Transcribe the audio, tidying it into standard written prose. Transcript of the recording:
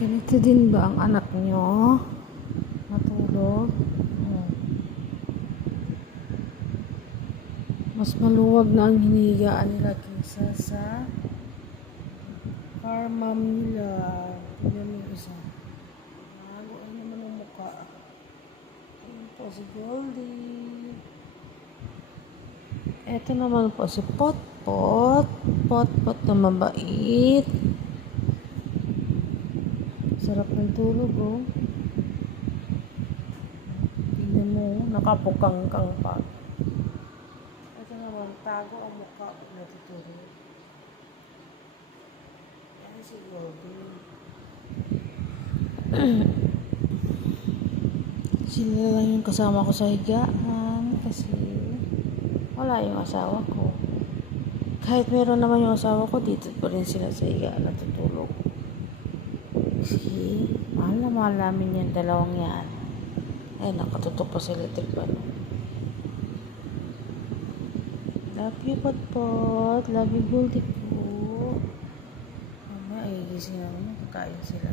Ganito din ba ang anak nyo? Matulog? Mas maluwag na ang hinihigaan nila kaysa sa car mom nila. Tignan mo yung isa. Naluan naman ang mukha. Ayan po si Goldie. Eto naman po si Potpot. Potpot na mabait. Sarap ng tulog, oh. Tingnan mo, nakapukang-kang pa. Ito naman, tago ang mukha pag natutulog. Yan si Goldie. Sila lang yung kasama ko sa higaan kasi wala yung asawa ko. Kahit meron naman yung asawa ko, dito pa rin sila sa higaan natutulog. See? Mahal na mahal namin yung dalawang yan. Ay, nakatutok pa sa electric pan. Love you, Potpot. Love you, Goldie po. Mama, ay gising naman. Kakain sila.